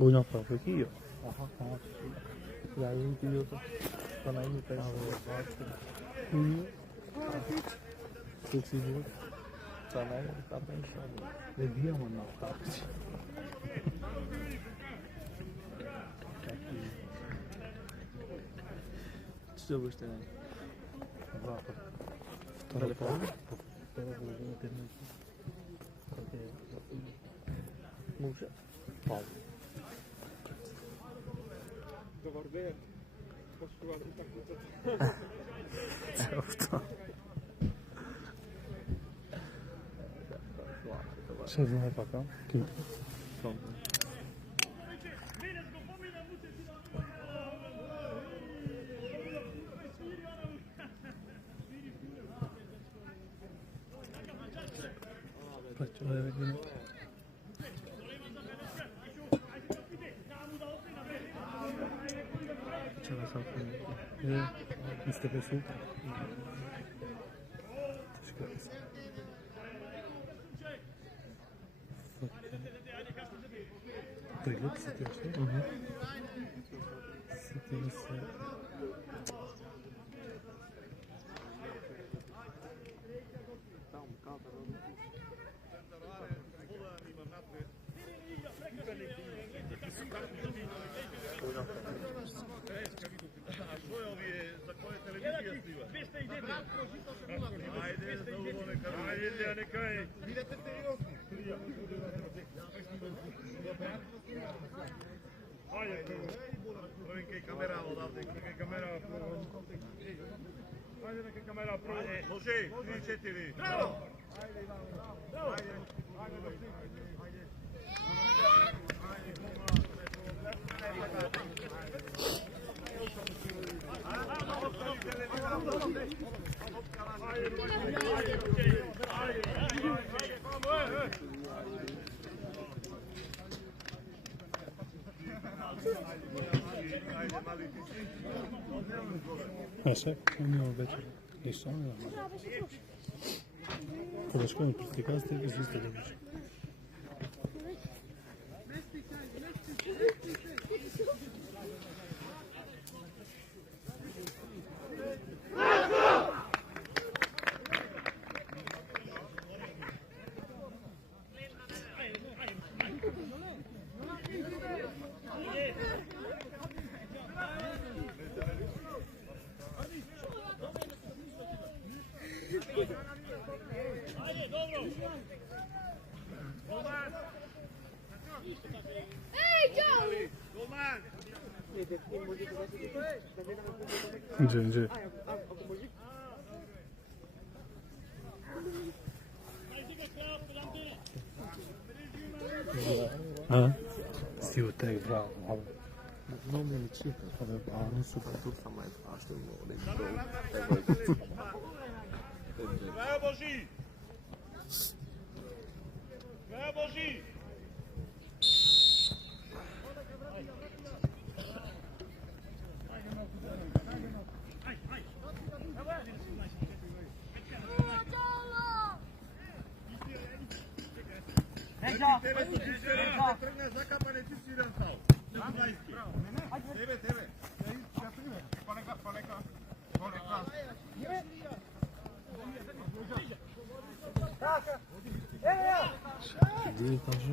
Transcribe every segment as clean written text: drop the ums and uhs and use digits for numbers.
Oynatlar peki iyi. Aha tamam. Yani gidiyordu. Sana iyi bir çok seviyorum. Sana iyi bir tabi inşallah. Ve bir yaman nokta. Size bu işte yani. Bravo. Fotoğraf aldım. Fotoğraf aldım. İnternet. Muszę. O. Zawardę. Poszła i tak to. Şöyle bakalım. Kim? Son. Kaç evet yine. Çala sapıyor. İstepe su. Teşekkür ederiz. Duyulup satıyorsun. Satıyorsa. Može, 3-4. Așa, nu o vece. Ești sau nu? Podeszła mi praktyka, z tego jest to dobrze. Önce. Ha? Stiu tak, bravo. Non me ne cita, non so quanto fa mai faccio Vai Boži! Vai Boži! Trgne zakapane ti si rentao. Tebe. Poneka. Değil taşı.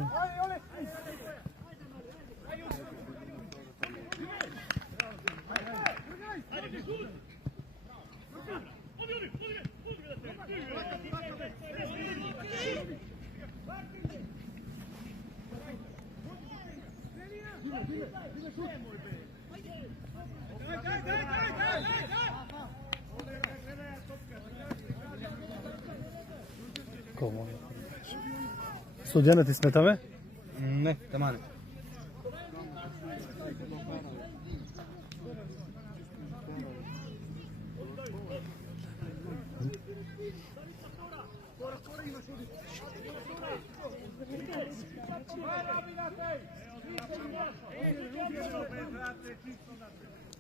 Komo. Studiana ti smetame? Ne, tamam.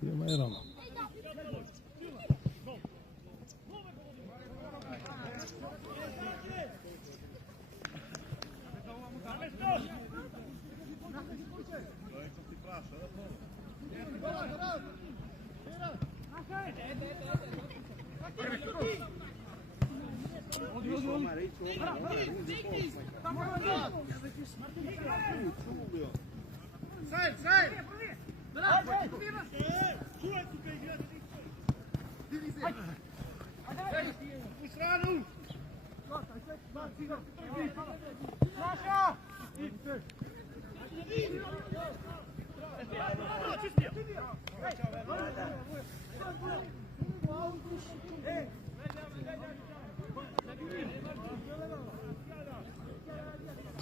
Ima je Roma.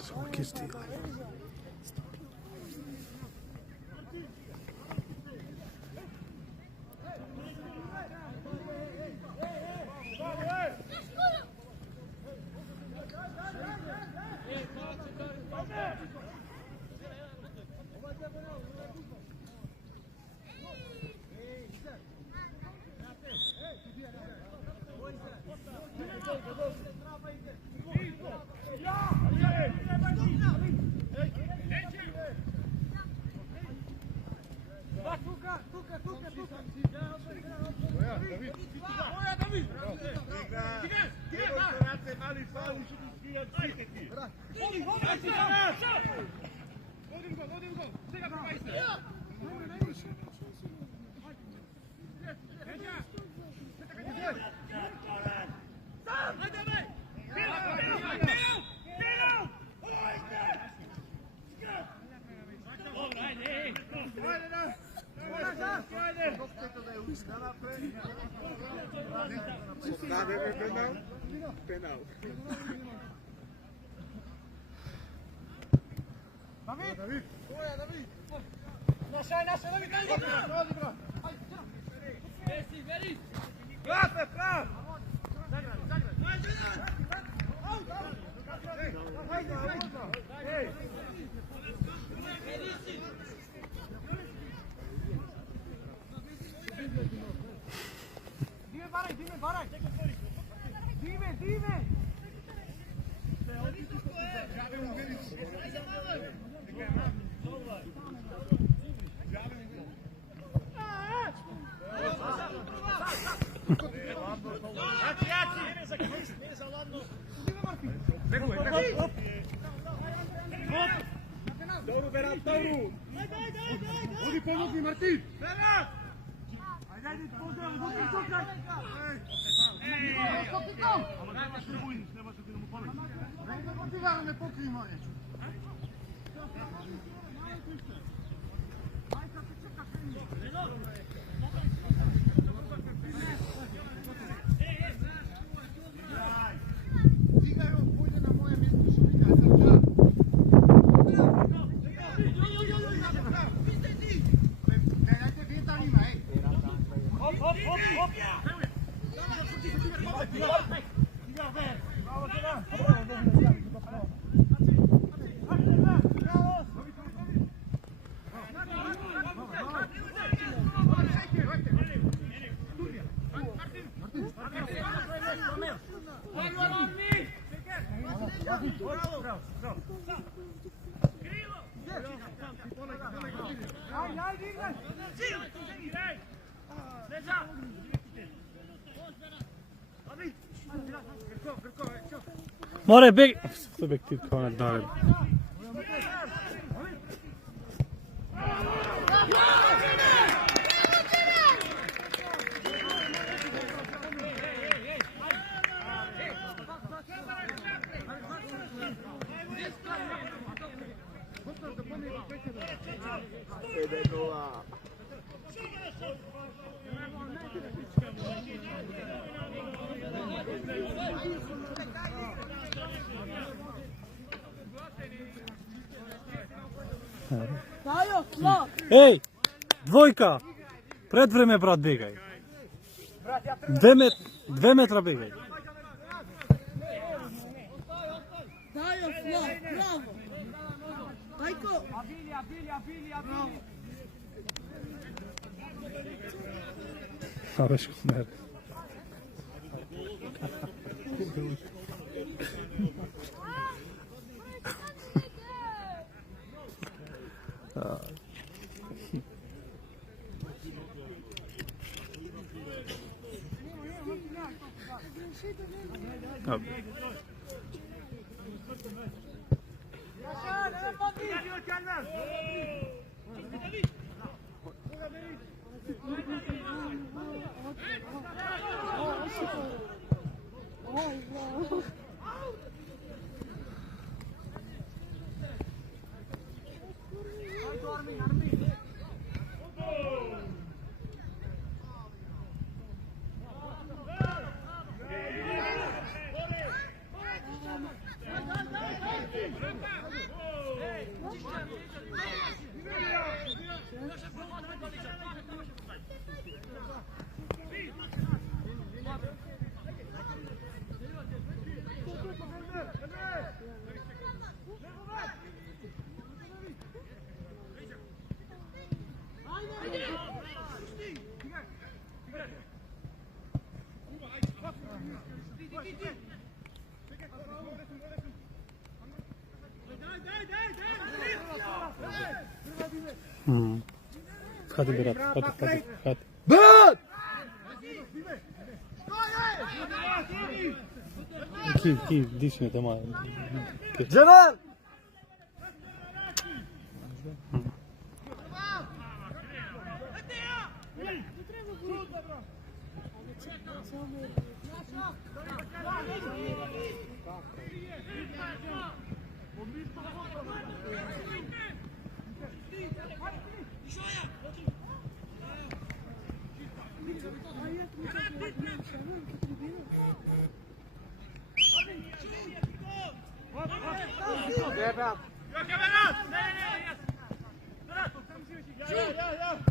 Sunt chestii. Penal. Pomogli Martin! More big subiectiv kao onak dole. Ej! Dvojka! Pred vreme, brat, begaj. 2 metra begaj. Dajo, Flo, bravo! Ajko! A veš kumer. Abi. Hadi Berat, hadi. Berat! Ki, dišne tamo. Caner!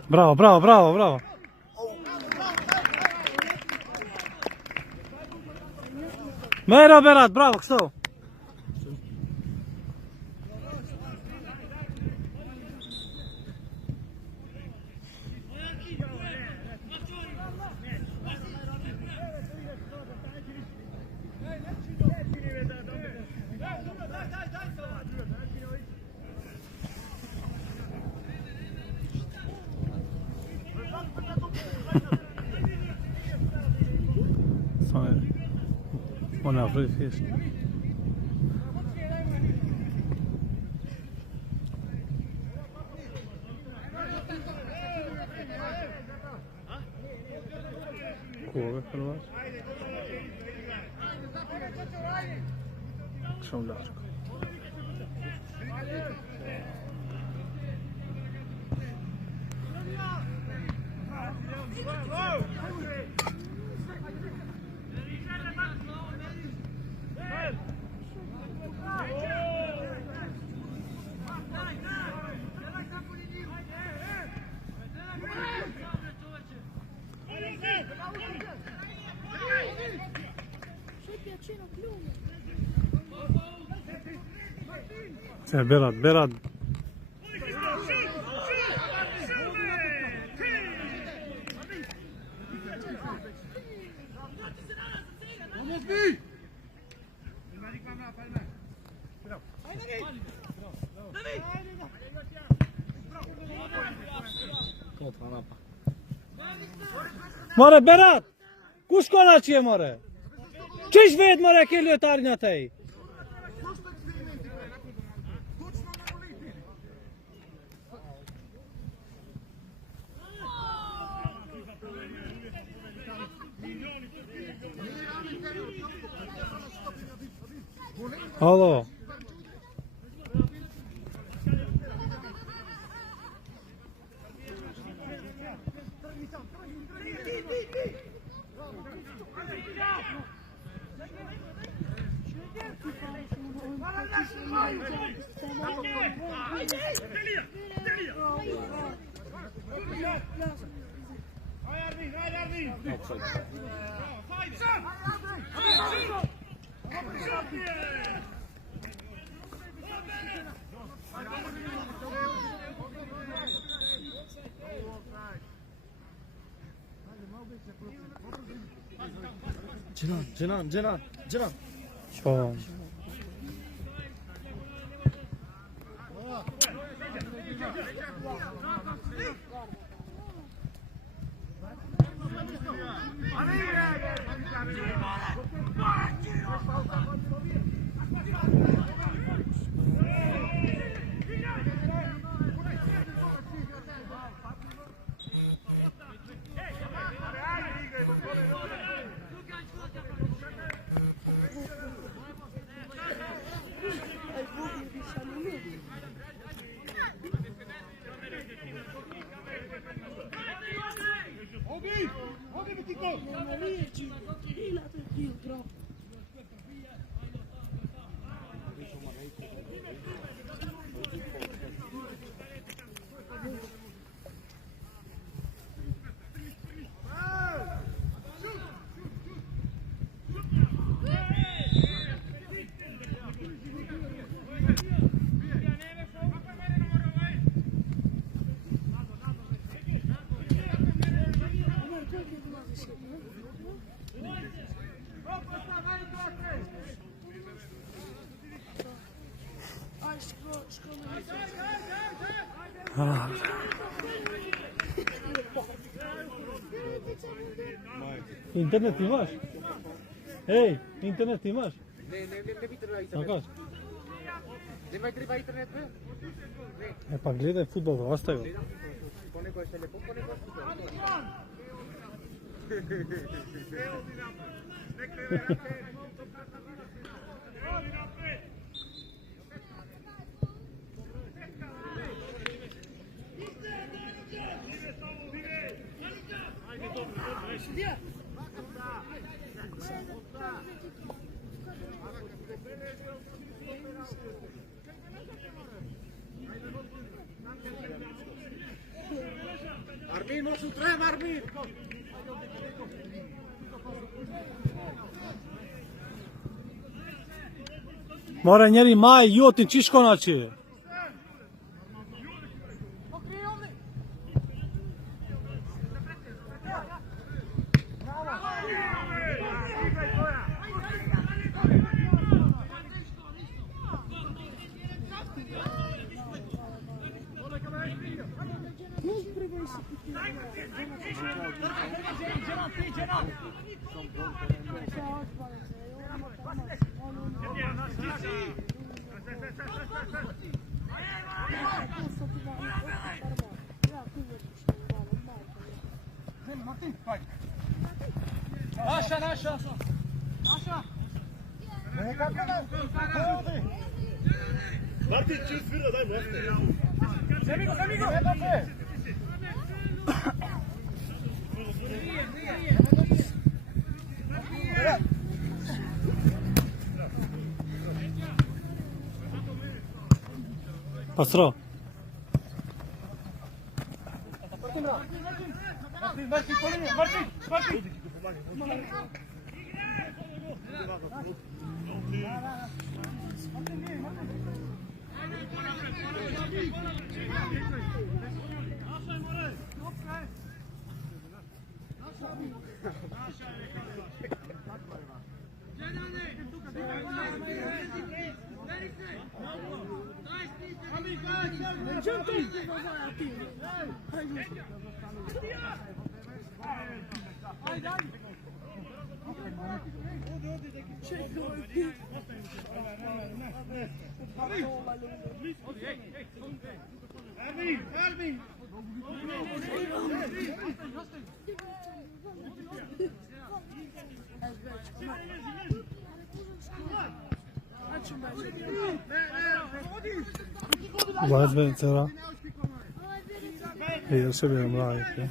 Bravo, bravo, bravo, bravo. Mero Berat, bravo, kështu. Ona vrei fiști. Кого Хорват? Шумлячка. Berat, Berat. More Berat! Ku shkon atje more? Çish vet more ke lojtarin atej? Alo. Cenan. Čo? Internet imaš? Ej, internet imaš? Ne bi trebao Sam internet. kaš? Nema treba internet, ne? E pa gledaj futbol, ostaju. Ponekad se lepo, ponekad se Armin, možu trem, Armin! Mora njeri maj, jotin čiškonači. Martin, čim svira, daj mu ostaje. Pastro. Vazve cera. Ej, ja sobie ją lajkę.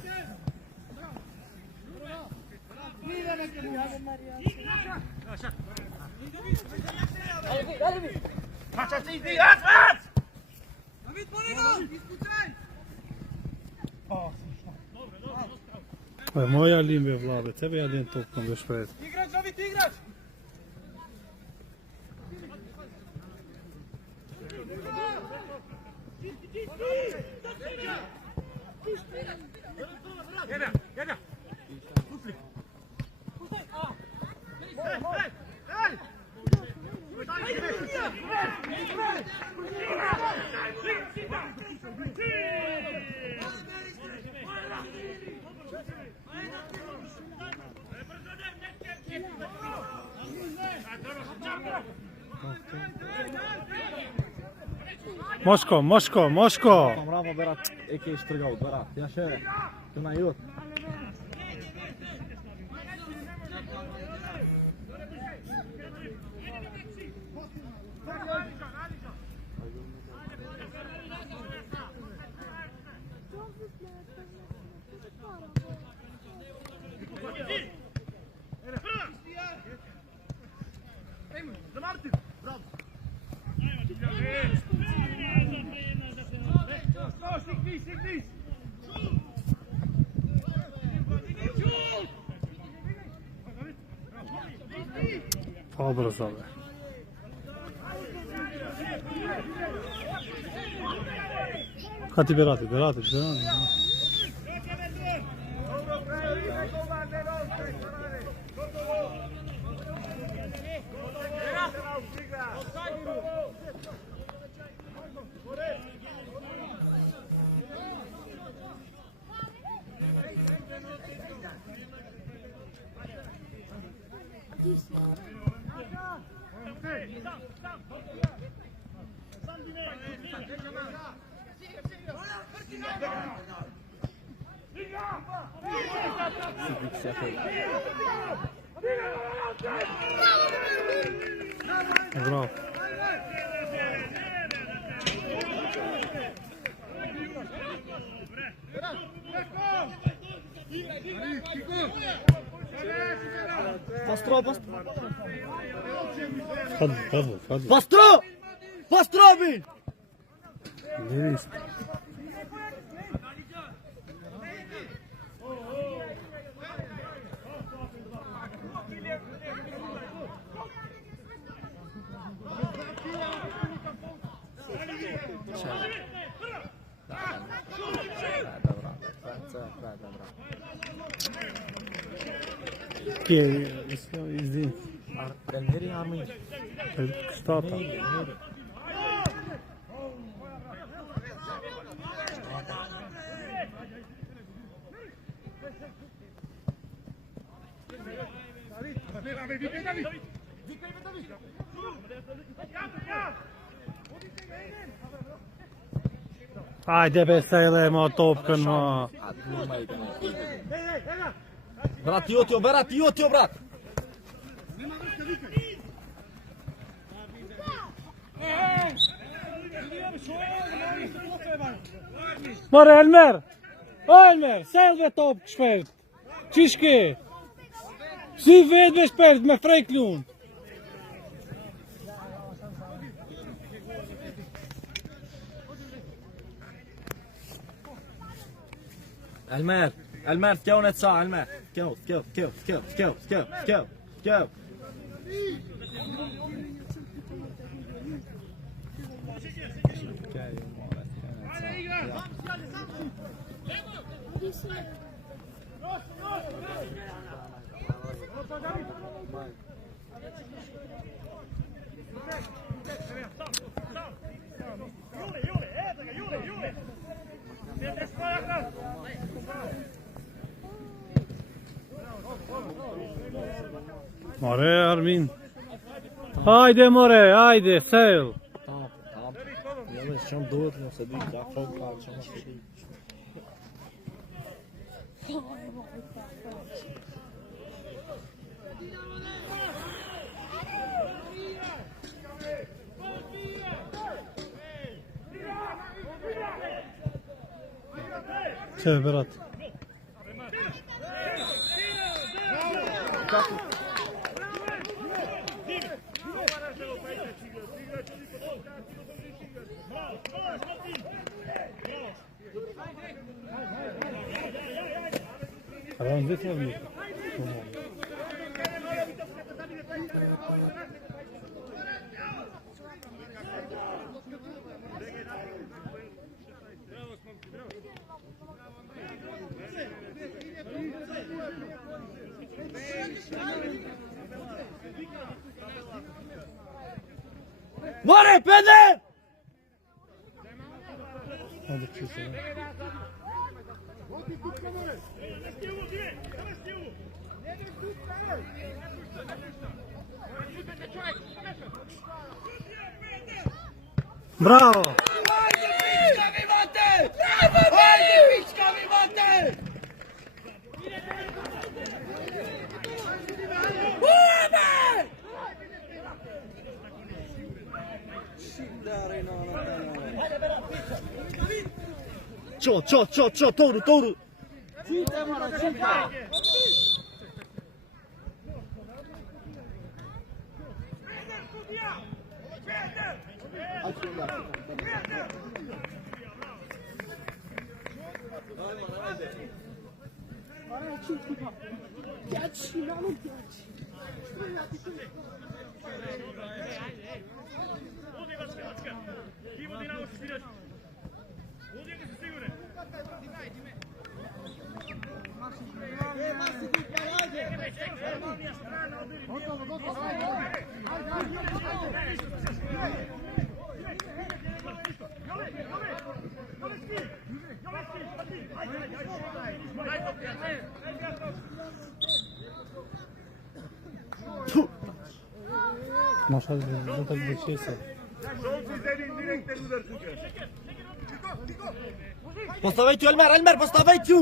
Moja linija vlade, tebe ja idem topkom još pred. Igrač, David, igrač! Jedna! Putli! Moško. Bravo, berat, eke štrgal, berat, ja še, tu na jut. Dobro zove. Hadi berati. Bravo. Pastro! Hadi. Pastro bin! Ne ist? Che izdi. Nereye armayın? Stata. Ajde be Selemo, topkan ma. Brat, jutio, brat! Maar Elmer, zelf werd opgespeeld. Tjiske, zie werd bespeeld met Freekloen. Elmer, تكو نتساع Elmer. تكو. More Armin. Haydi More, haydi Sel. Tamam. Yalnız şam doğru nasıl değil ya, çok kalçama değil. Sev Berat. Adam zet var mı? More, pede! Hadi kesin. Bravo! Haide, pička, vivate! Bravo, haide, pička, vivate! Ujeme! Čo, toru. Cite, mora, cite! Ovdje ga skratka. Ti vodi nauči svirati. Ovdje ga si sigurne. Maša da tak bi česao. Solci zedin direkten udar tuke. Postavajte Elmer, postavajte!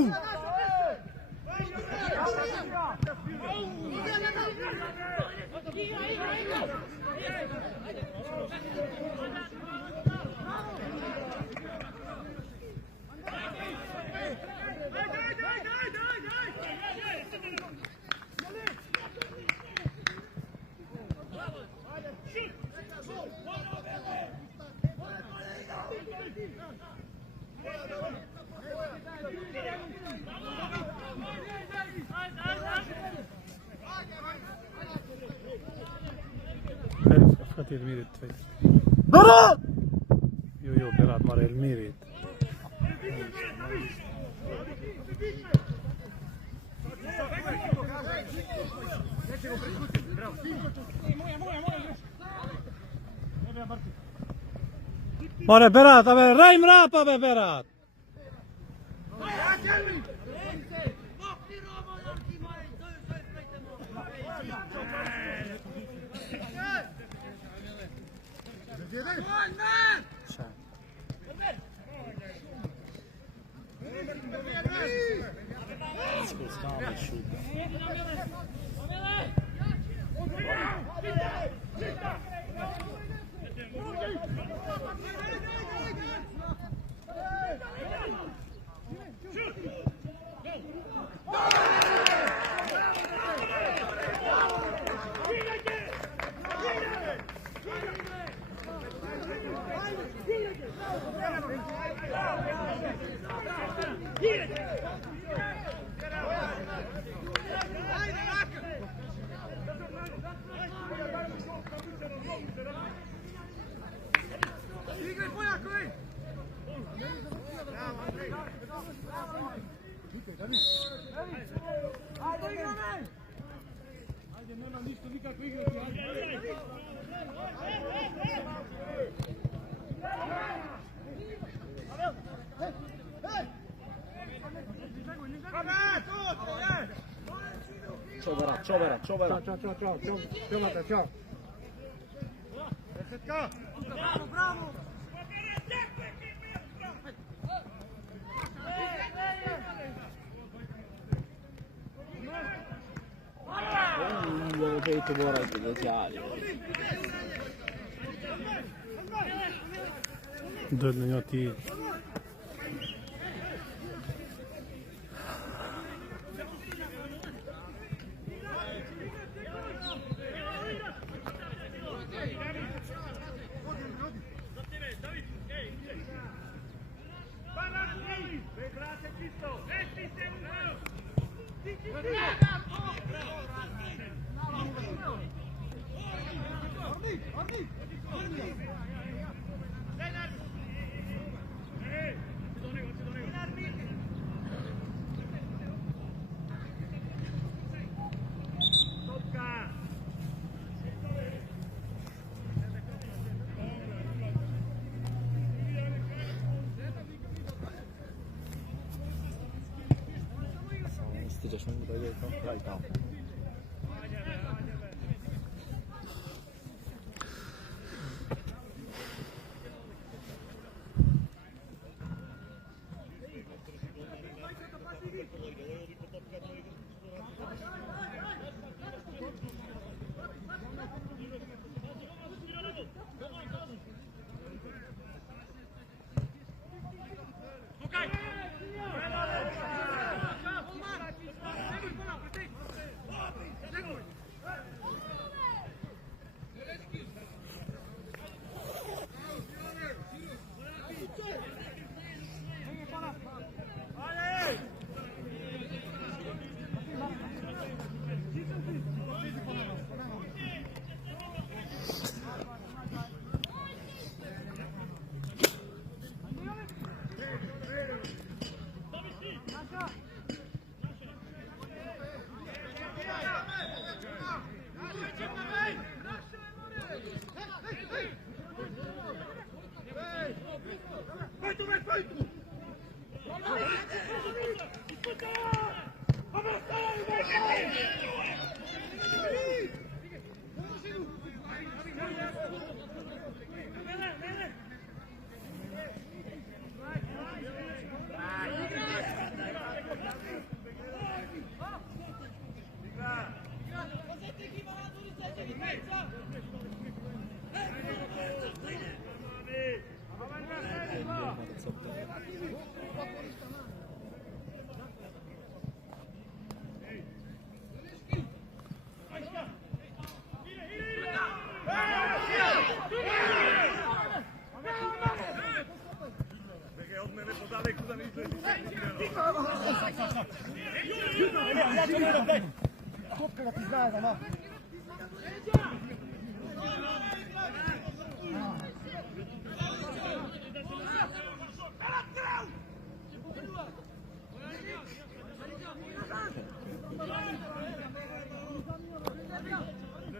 Făcut Elmirit. Berat! Eu, Berat, mare Elmirit. Mare Berat, ave Raim Rapa, be Berat! Čo Berat? Ciao. Feito bora aqui, detalhe. Dă-l eu ti. Stižeš mi da je to kraj tamo.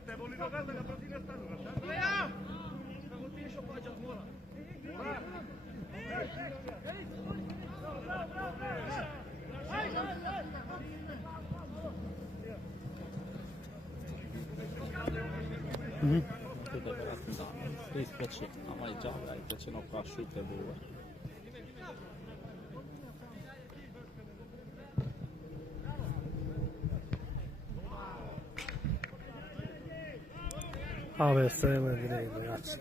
Te boli do gazda, ga protiv ne stanu. Câte că asta da, îi place, am mai geaba, îi place nu ca șute două. Ave strele grei, ragazzi.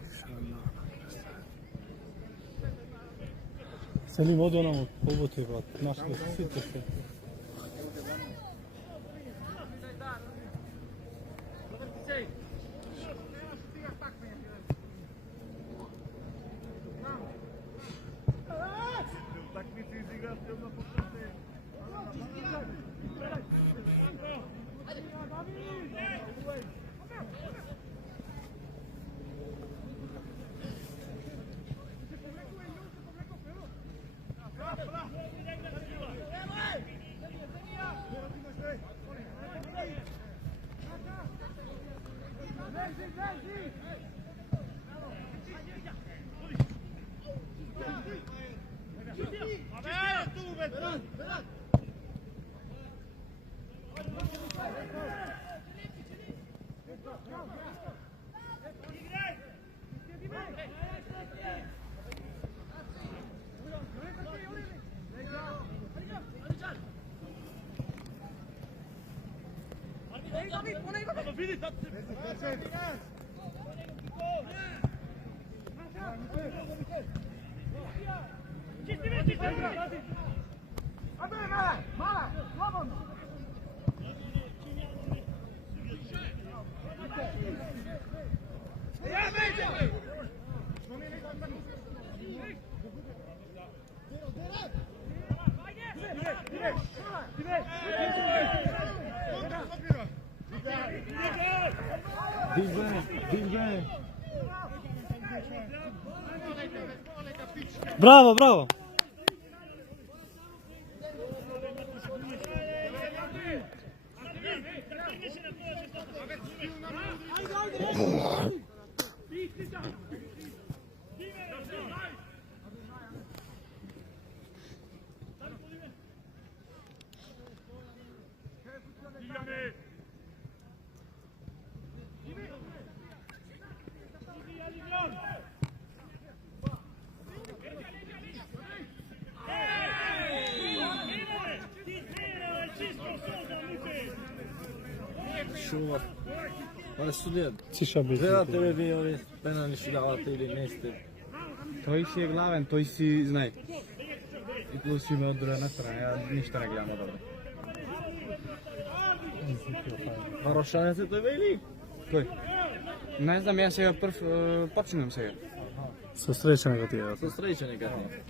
Se li voglio una potevo, nasce sito che. Takmici izigrati odmah počete. Bravo, bravo! Šuma. Oni su lijep. Ciša biti. Gledate ove vi, oni penalni su davate ili neste. Той си е главен, той си знае. И плюс има от друга страна, ja ništa ne gledam dobro. Varošanice to je velik. Кой? Не знам, аз сега пръв починам сега. Sa srećan ga ti je. Sa sreće nekad nije.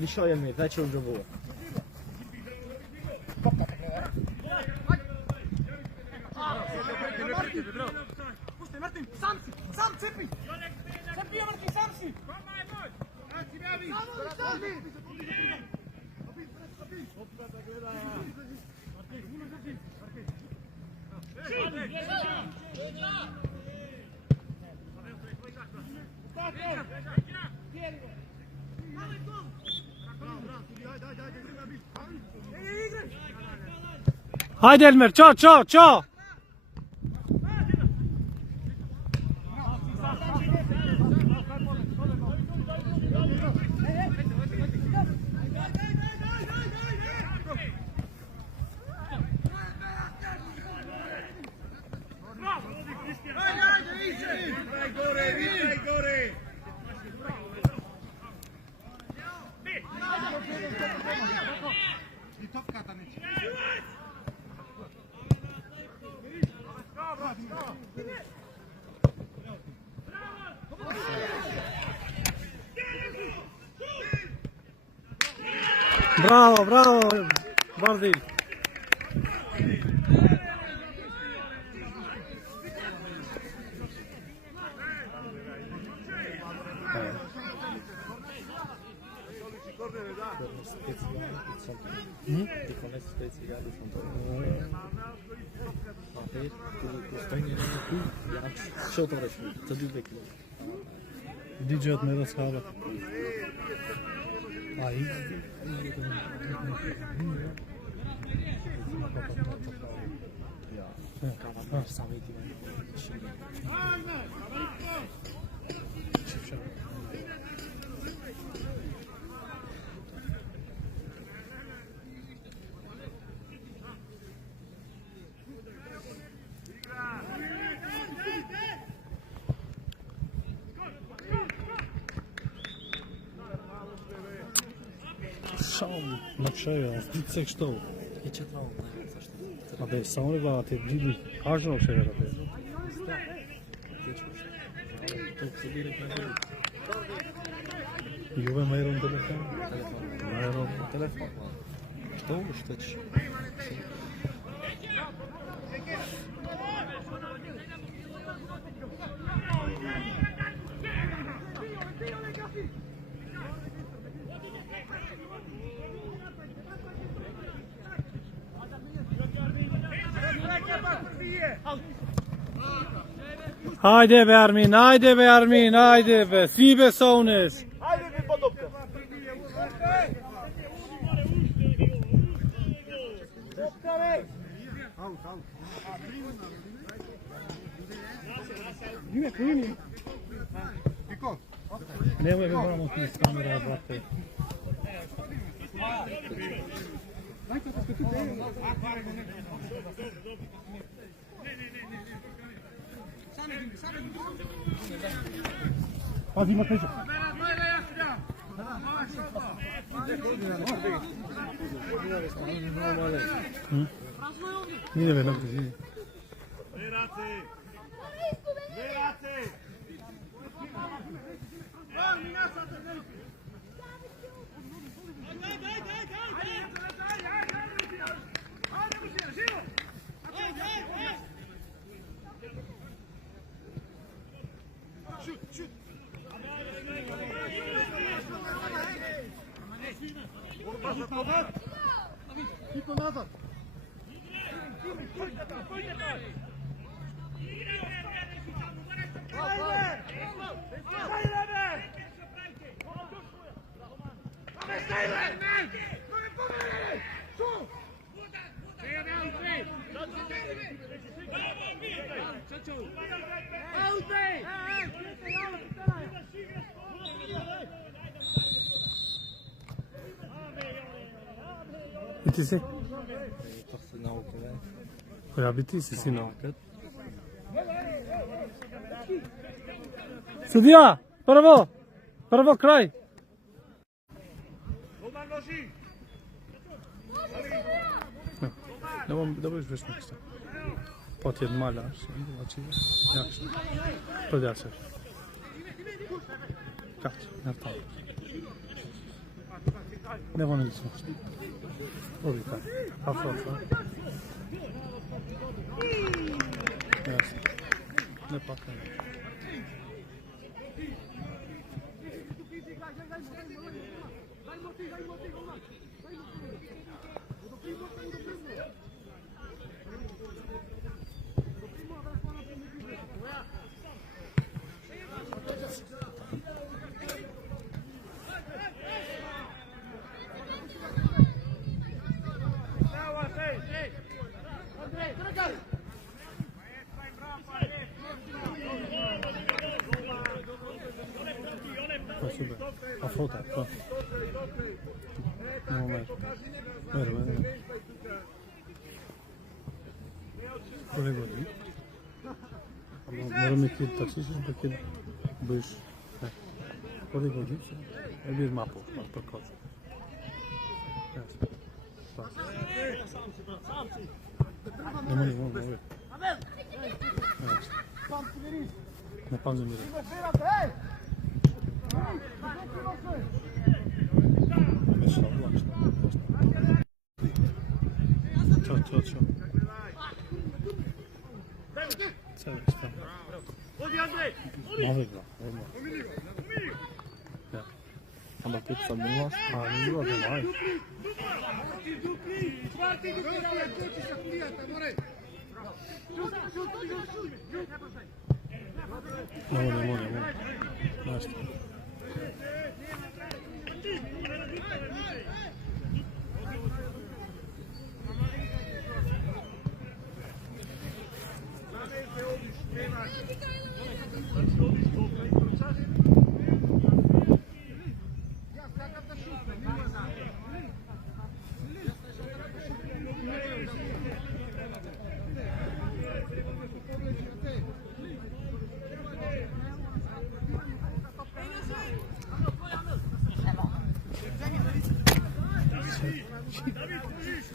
Liscio je mi, daj će u džavu. Pusti, Martin, sam si, sam cepi! Cepi je, Martin, sam si! Sam si! Hajde Elmer, čao, čao, čao! Bravo, bravo, Bardil. Dico, adesso stai zigari, sono a ver, tu stai nella tu, ja, što to reći, to bi uvijek. Diđe od mene sada. A Ja, kava, sami ti Šaum, na čega, sticek što? je četrao najveća što. A da je samo gleda, te vidi, hažno čega da te. To se bi rekao je I ove majerom telefon? Majerom. telefon. Što ćeš? Ajde be Armin, ajde be Armin, ajde be, svi be Sauneš. Ajde mi podobka. Nemoj me moramo ti s kamera, brate. Pazi, ima kreću. Ide me, naprijed, ide. I ti si? To se nauke, ne? Ja bi ti si sinao. Sudija, prvo kraj. Da budeš već nešto. Potjed maljaš, znači, jakšno. Podjačaš. Kač, nertalo. Ne volim smo. Odlika. Afrofa. Jasno. Ne pakam. Super. A foto, to. No, vero. Koliko je? Moram ih taksiš, da budeš... Koliko je? Ne bi mapu, pa koču. Jasno. Ne možeš, Jasno. Na pauzę mirę. Čo. Celé stále. Odi Andrej! Máme dva. Ja. Ama keď sa Miloš, A Milo je maj. Ne more. Znaš ti.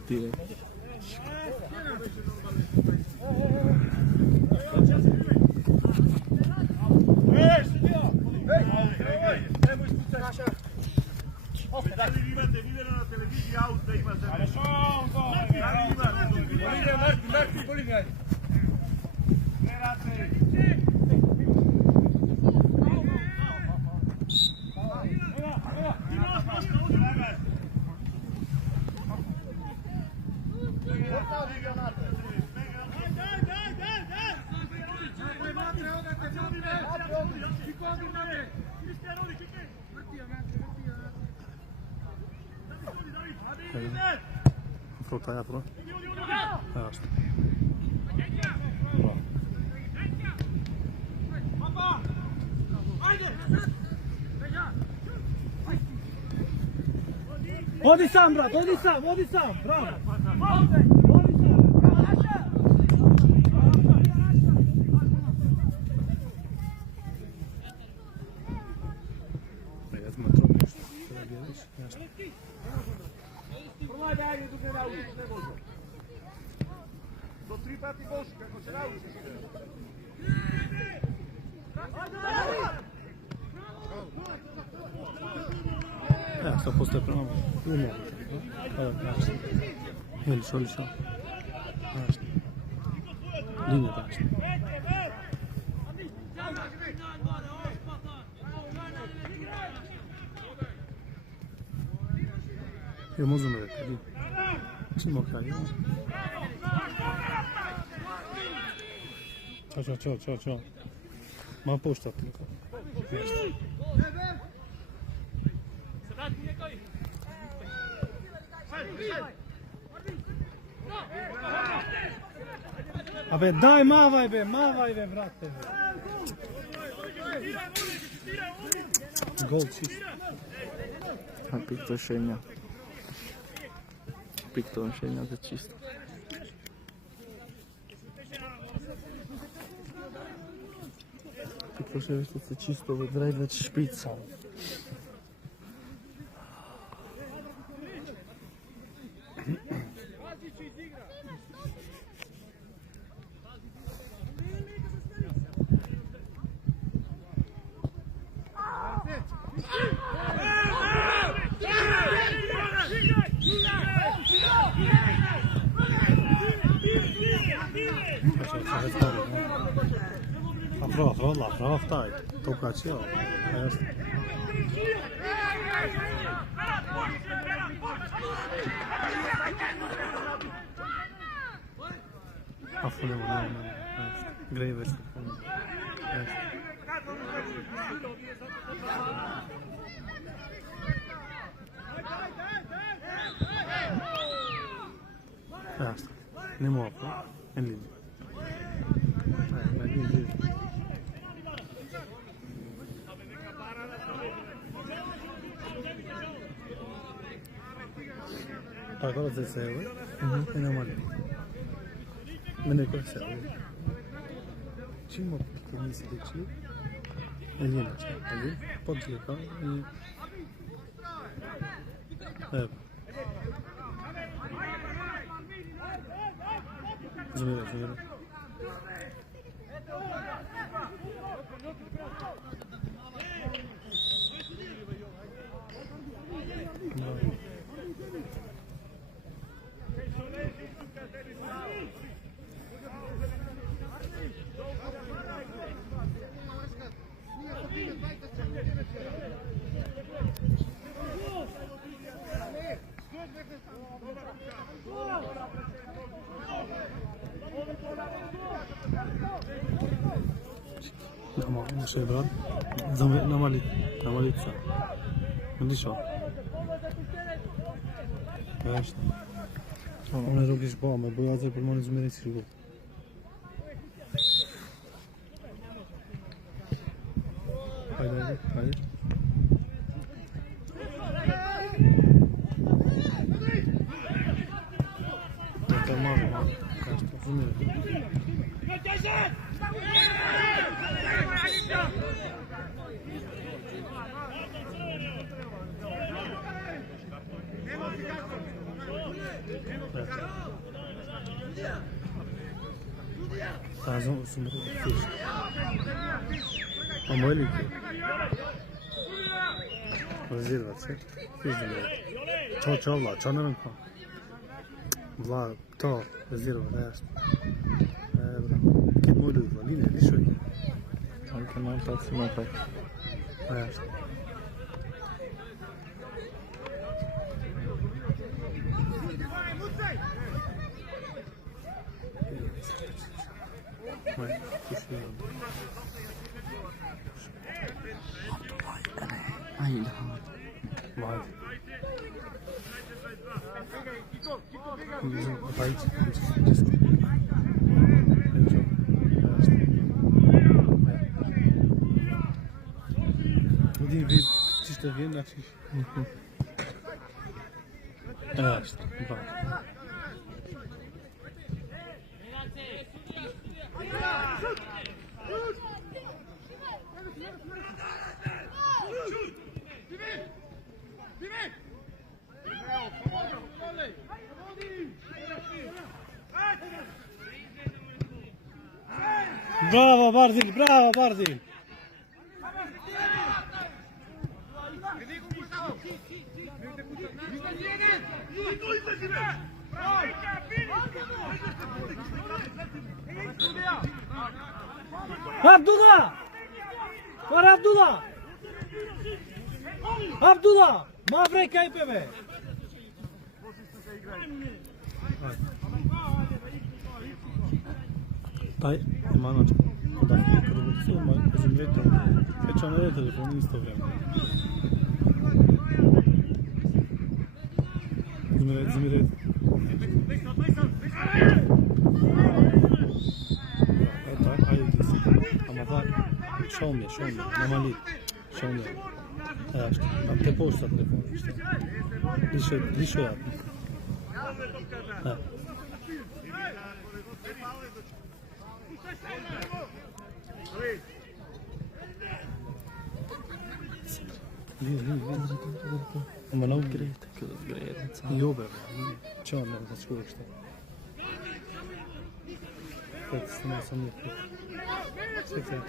tyle. Arrivate, vivere nella televisione auto e Fruttajatro? Jasno. Odi sam, brat, odi sam, bravo. Jedno trobiš. Jasno. Do 3 parti boš, kako se naučiš. Ja, sad postoje prema umogu. Jasno. Ili šoli. Jasno. Linija jasno. Io možem rekao. Čimo kaj. Ćao. Ma puštati. Abe, daj, mavaj be, brate. Gol čist. A Piktošenja za čisto. Piktošenja za čisto, već špica. Prava taj. To kačio. Jasno. Affonemo. Graver. Jasno. Ne mogu. En linija. Agora você saiu, e não mano. Mas nem conheceu. Tinha uma pequenice daqui. Ali não tinha. Ali pode ligar e. É. Zmira. No sé, brat. Namali psa. Vidiš ovo? Znaš šta? Ona je robiš bomba, boja za pulmoni zmeri si go. Hajde. To je malo. Kao što zmeri. Razum usumru fiş. Ama öyle ki. Razil var şey. Fiş de. Çavla, çanırın kan. Vla, to, razil var ya. Kid modu var, yine bir şey. Anche taksima tak. Evet. Hayır. Vay. Bizim hayt. Die weer, het is er weer nachtjes. Ja, bak. Bravo Barzil, bravo Barzil. Abdullah! Var Abdullah! Abdullah! Mavrek kaypeme! Taj ima nešto. Da je produkcija, ima uzimljete. Već ono je telefon isto vrijeme. Uzimljete. Ajde gdje si. Ama var. Šao mi je. Nema li. Šao mi je. Evo što. Tam te pošta telefon. Lišo jadno. Evo. Vidi. Ma nav grejte. Ljube, čao ne da čuješ što. Kako se ne sam nije. Sve se.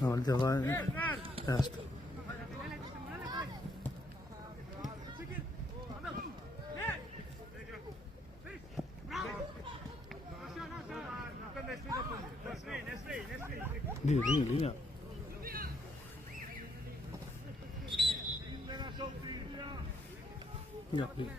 No, давай. Ясно. Linja. Ja, linja.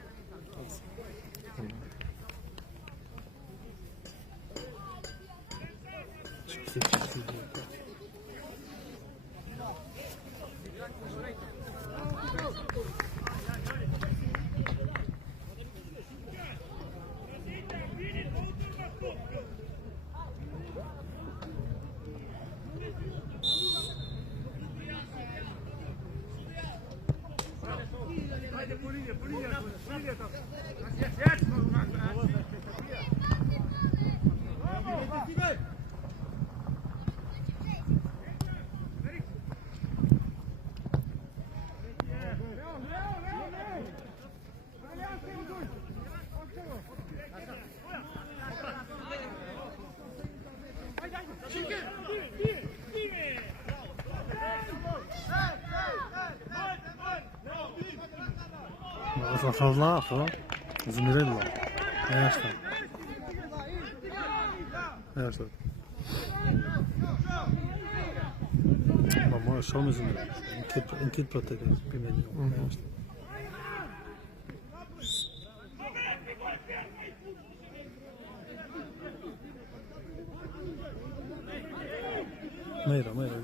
Afro. Zmirello. Aia sta. Mamă, așa mi Zmirello. Închid plătele pe meniu. Aia sta. Mai era.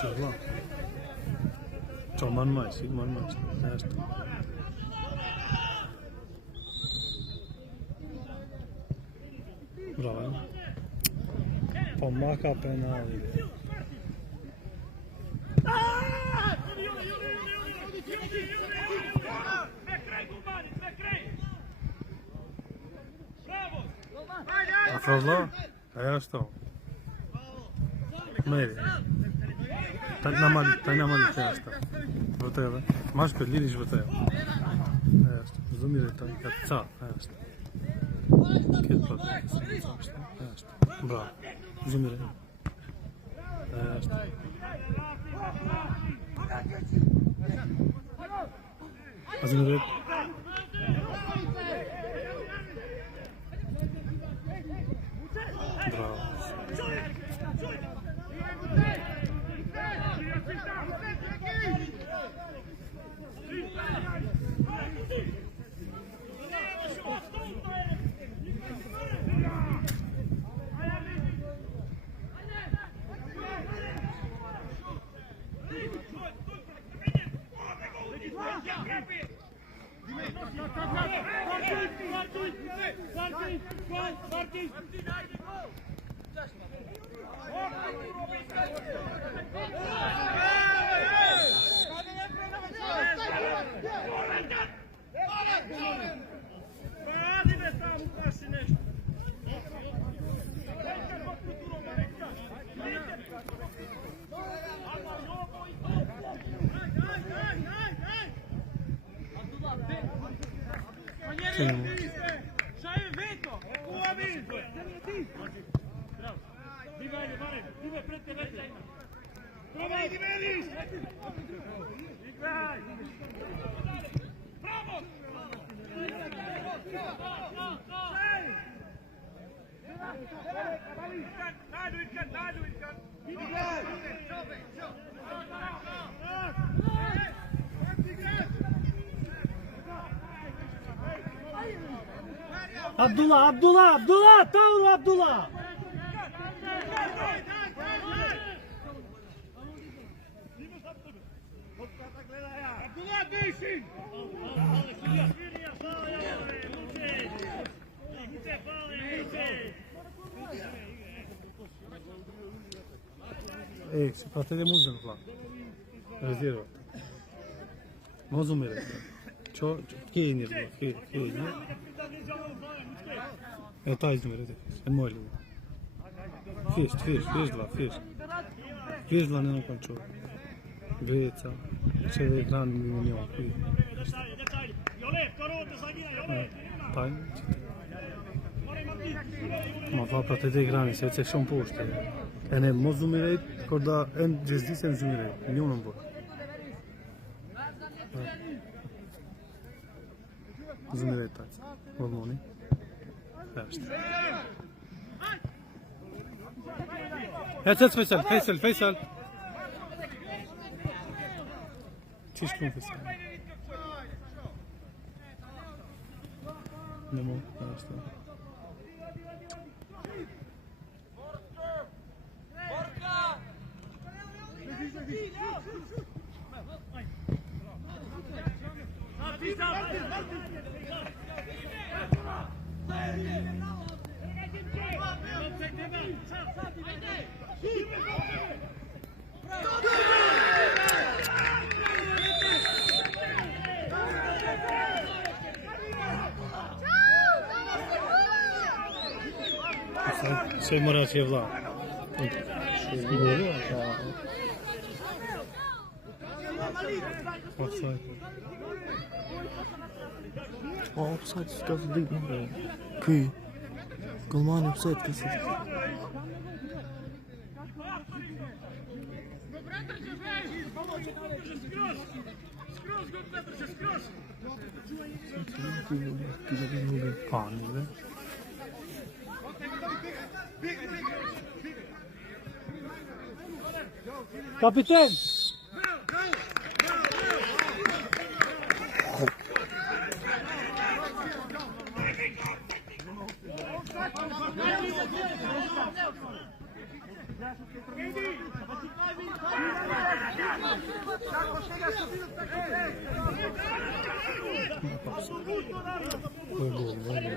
Ceva. Ciao, man mai. Aia sta. Bravo. Pomaka penali. Afrozla? Aia sta. Meri. Tai na mali asta. Voteva. Maš kad vidiš voteva. Aia sta. Zumire taj kad ca. Aia sta. Kid plata. Aia sta. Bravo. Zumire. Aia sta. Zumire. Bravo. Abdullah, Tauro Abdullah. Se parte de muzën plan. Rezervat. Mozum mere. Ço keni keni. Taj numere. Moli. Fish dva ne končo. Veca. C'è dei grandi milioni qui. Taj. Ma fa pra të dei grandi, se që shumë poshtë. E ne mos zumirejt, kur da e në gjëzdisë e në zumirejt. Një në mbërë. Zumirejt taj. Hormoni. Është. Faisal. Çiş kon Faisal. Ne mo, është. Şey Murat Yevla. Offside. Offside ska se digna be. Kui. Golman offside ska se. Fan gibi. Kapiten! Foi gol, vai gol.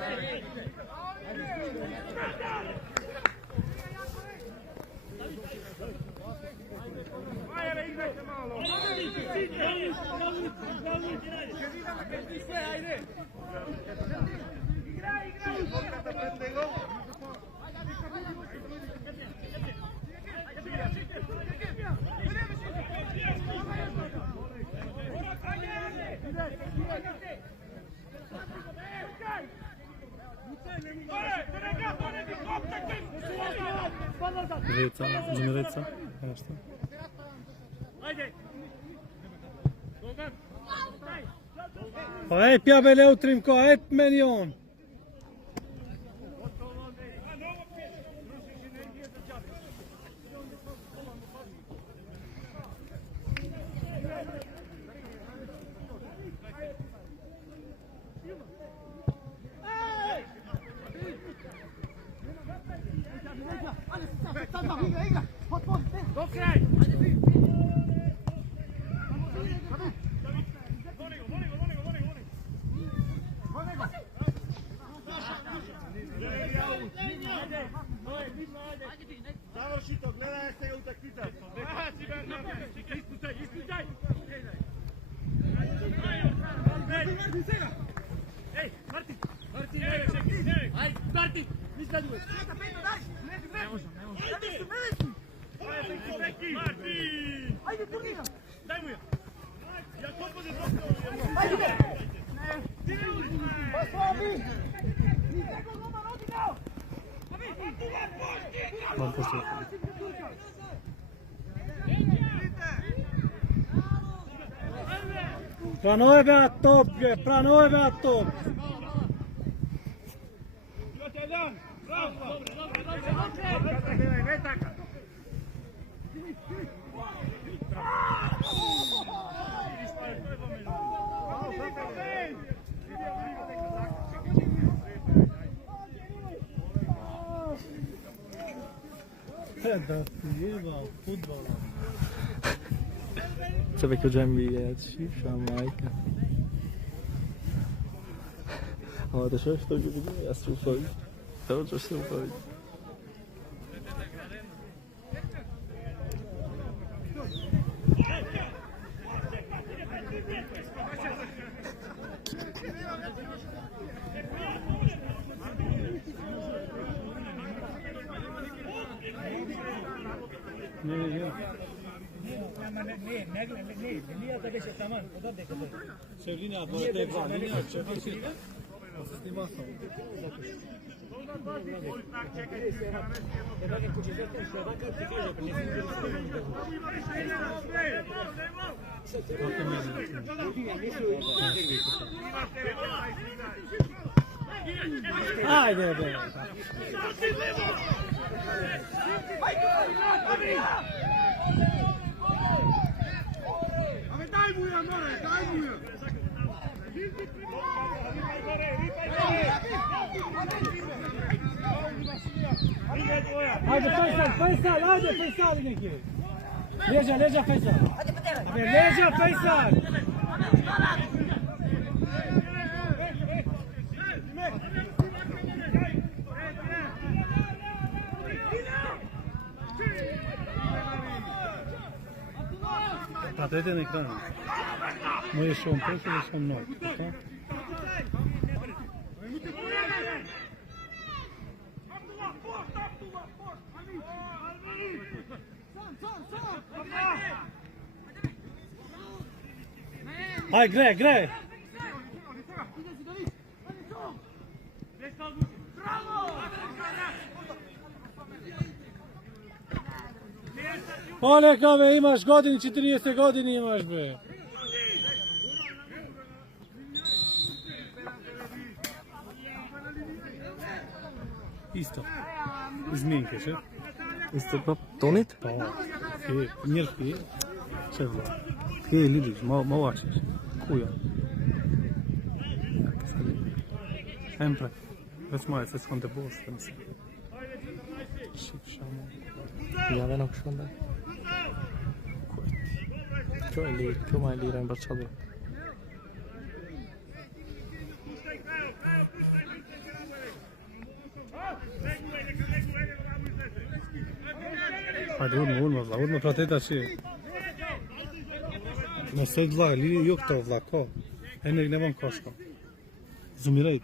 Reța, uzun Reța, asta. Hai, piavele Utrimko, hai, Menion! Završito, gledajte ga utakmica. Ispucaj, ispucaj. Ej, Martin, Martin, ajde, Martin, nisi da duvaš. Ne možem. Martin! Ajde, turnira! Daj mu ja. Ja kopode doktor. Ajde! Poslavi! Niseko goma rodinao! Mam poszło. Pranoje top, pranoje top. Ne taka. Da, jebał, futbol. Trebuie că geam bilet și Jamaica. A, da što što ljudi ja strufali. To čo se upravi. Se linea a doua de bani, linia ce face? Să stima sau. Haide, bă! Daj mu ja, Nore, daj mu ja! Haide, Faisal, haide, Faisal, neki! Leja, Faisal! Leja, Faisal! Da, dă-te în ecran. Nu e și un preț, e și un noi. Da? Hai, gre! Ole, kome, imaš godini, 40 godini imaš, bre. Isto. Iz Minke, še? Isto pa Tonit? Pa, Mirki, še vla. Kje vidiš, malo vačeš. Kuja. Sempre. Već moje, sve skonte boš, mislim. Šipšamo. Jelen också där. Tror jag lir, tror man lirar en batchador. Hajde, urmo prateta și... Ne seg vlak, li yok to vlak, ko? Enek ne vom koško. Zumiraj.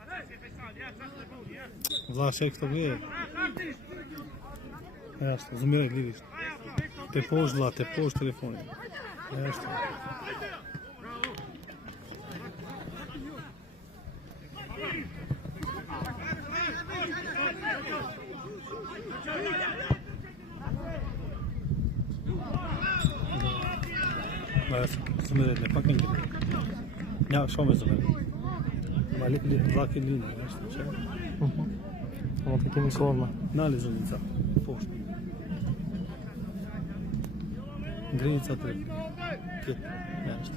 Vlak šek to gleda. Jasno, zumiraj, vidiš. Te poš vlak, te poš telefon. Jasno. Zumiraj, ne pak engel. Ja, šo me zumiraj. Ma vlak je linija, jasno, če? Ama takim bir sorma. Nali zumica, poš. Grinica te. Kjet, jasno.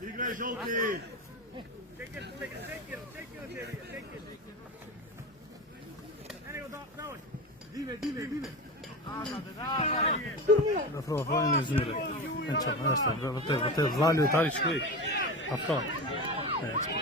Igraj žolti! Afro, ne zumiraj. Enčo, jasno, te vlali utari šli. Afro. Jasno.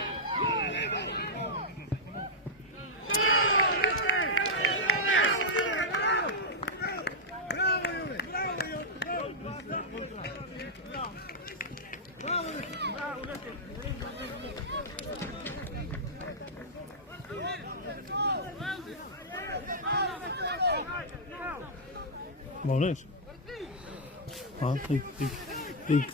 Moleş. Ha, ilk.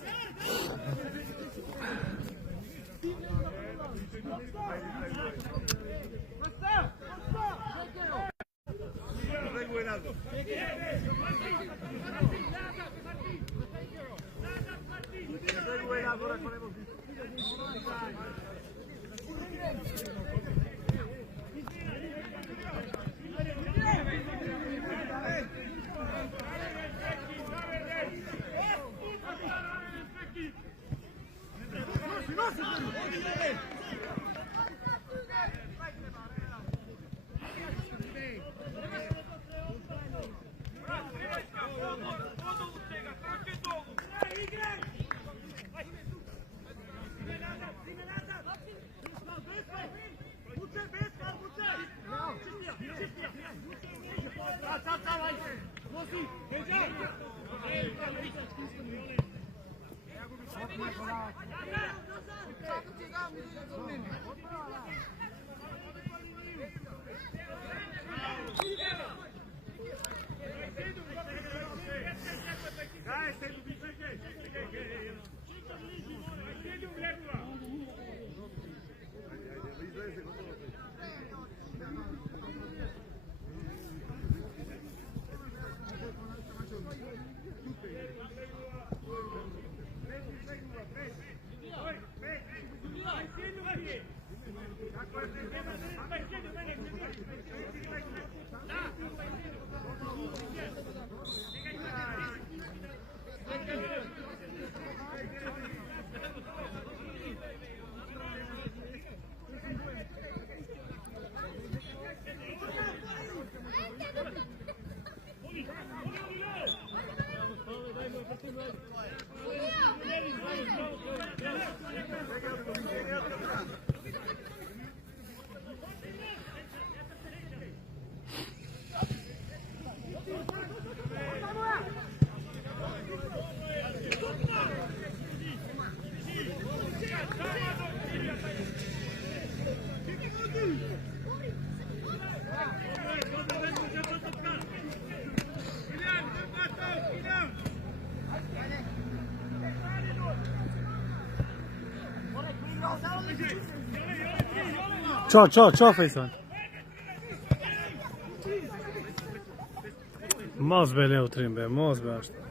Ciao, Faison. Moc be le utrim be, moc be ashtë.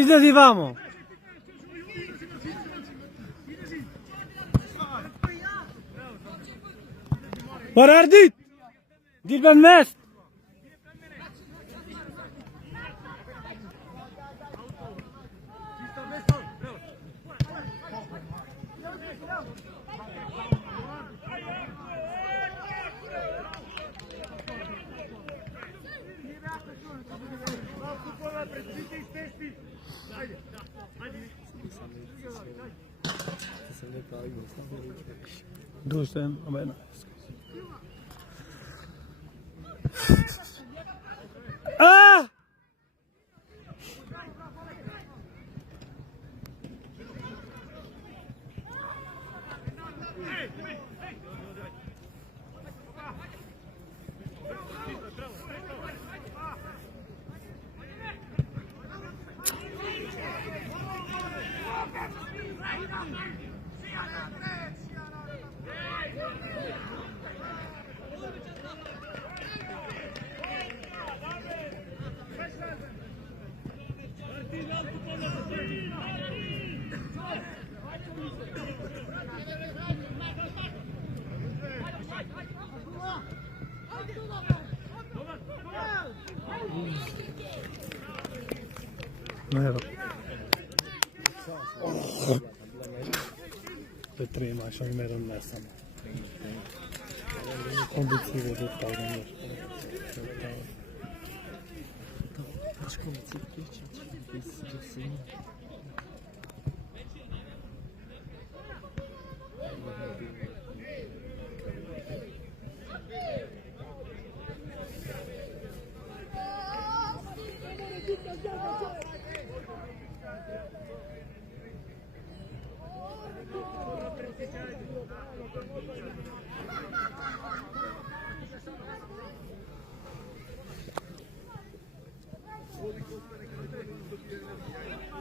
Izlezi, vamo! Por ardit! Dil ben mest! Dušten, obena. Ah! Merhaba. Te trema așa mereu în mers am. Condiții de tot au de Acho que eu não sei o que é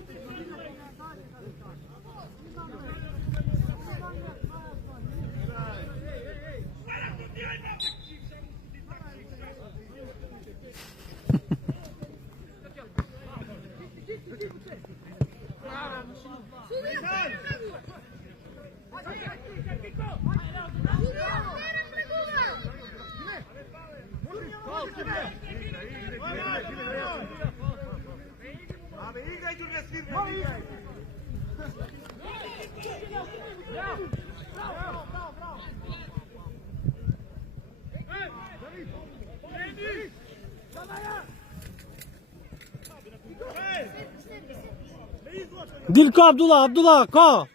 Thank you. Abi igraj druge svirke, igraj. Dil ko Abdullah, Abdullah ko.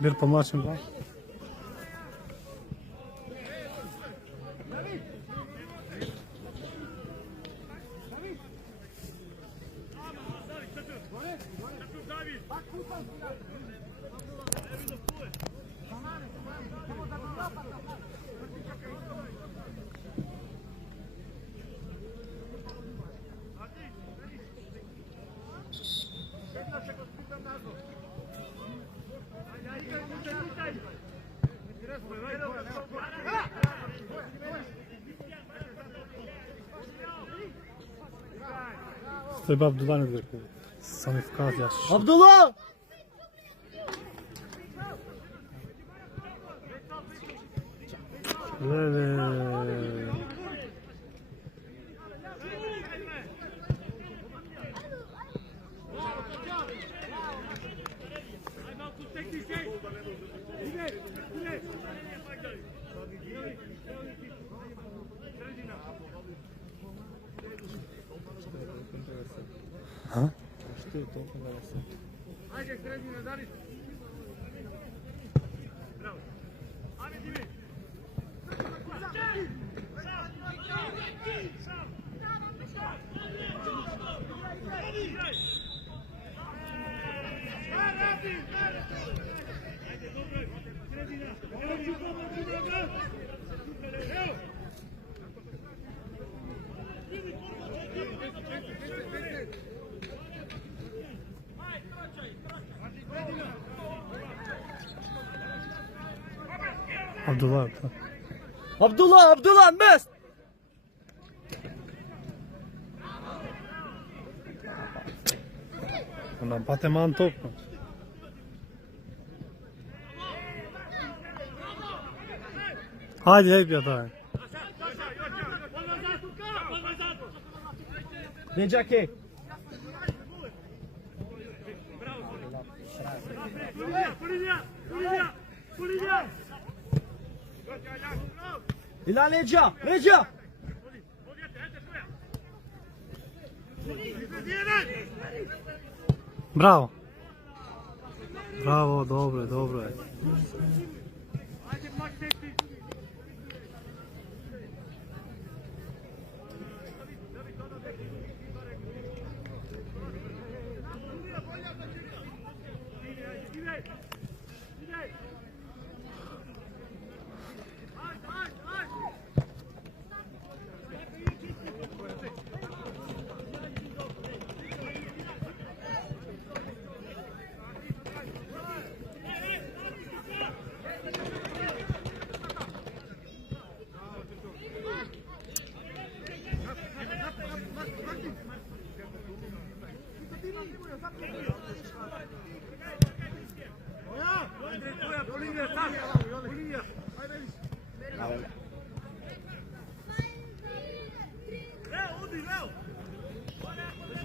Bir pomačem ba. Treba Abdullah ne diyor? Sanifkat yaş. Abdullah! Evet. Ha? Što je to konversacija? Ajde, sredina, Danis. Bravo. Ajde, Dimi. Abdullah. Abdullah, Abdullah, best! Ondan pateman top. Hadi hep yatağa. Neđake! Ila leđa, leđa! Bravo. Bravo, dobro je, dobro je.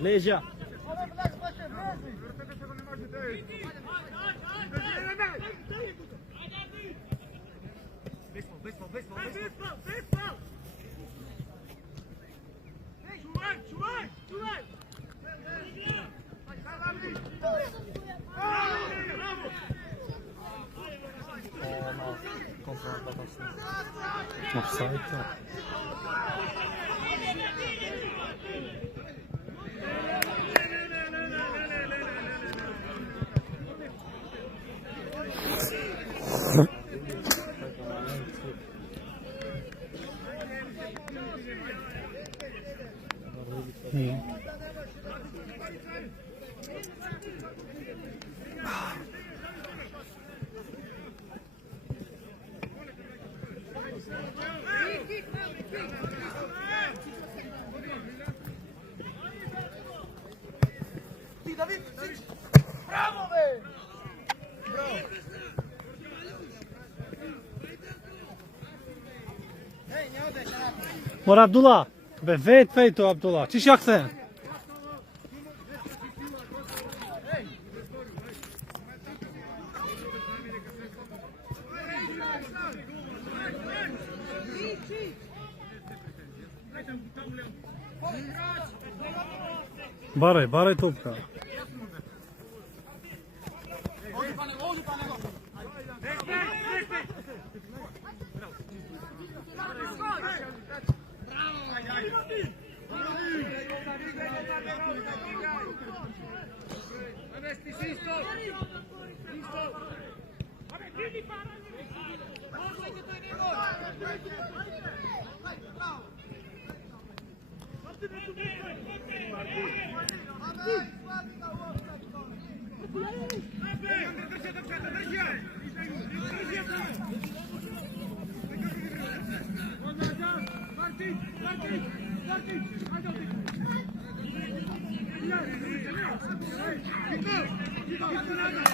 Leđa! Offside. İyi. David! Bravo, bă! Bravo! Hej, nie odejdź, Arap! Mor Abdullah, bevet fejtu Abdullah, qish ja kthen? Baraj topka. Martin!